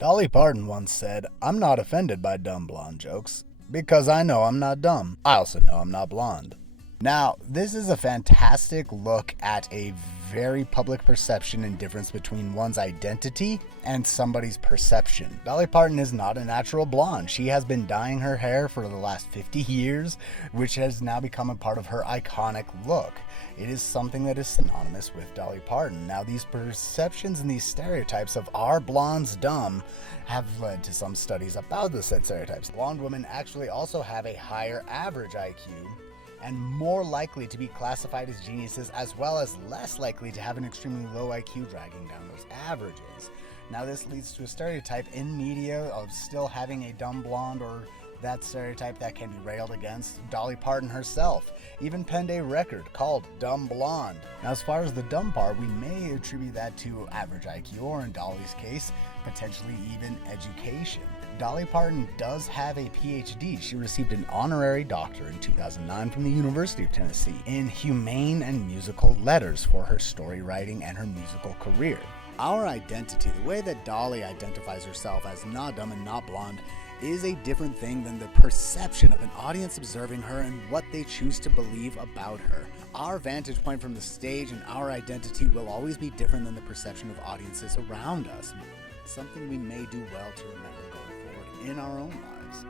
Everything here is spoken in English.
Dolly Parton once said, "I'm not offended by dumb blonde jokes because I know I'm not dumb. I also know I'm not blonde." Now, this is a fantastic look at a very public perception and difference between one's identity and somebody's perception. Dolly Parton is not a natural blonde. She has been dyeing her hair for the last 50 years, which has now become a part of her iconic look. It is something that is synonymous with Dolly Parton. Now, these perceptions and these stereotypes of "are blondes dumb" have led to some studies about the said stereotypes. Blonde women actually also have a higher average IQ and more likely to be classified as geniuses, as well as less likely to have an extremely low IQ dragging down those averages. Now, this leads to a stereotype in media of still having a dumb blonde, or that stereotype that can be railed against. Dolly Parton herself even penned a record called "Dumb Blonde." Now, as far as the dumb part, we may attribute that to average IQ, or in Dolly's case, potentially even education. Dolly Parton does have a PhD. She received an honorary doctorate in 2009 from the University of Tennessee in humane and musical letters for her story writing and her musical career. Our identity, the way that Dolly identifies herself as not dumb and not blonde, is a different thing than the perception of an audience observing her and what they choose to believe about her. Our vantage point from the stage and our identity will always be different than the perception of audiences around us. Something we may do well to remember going forward in our own lives.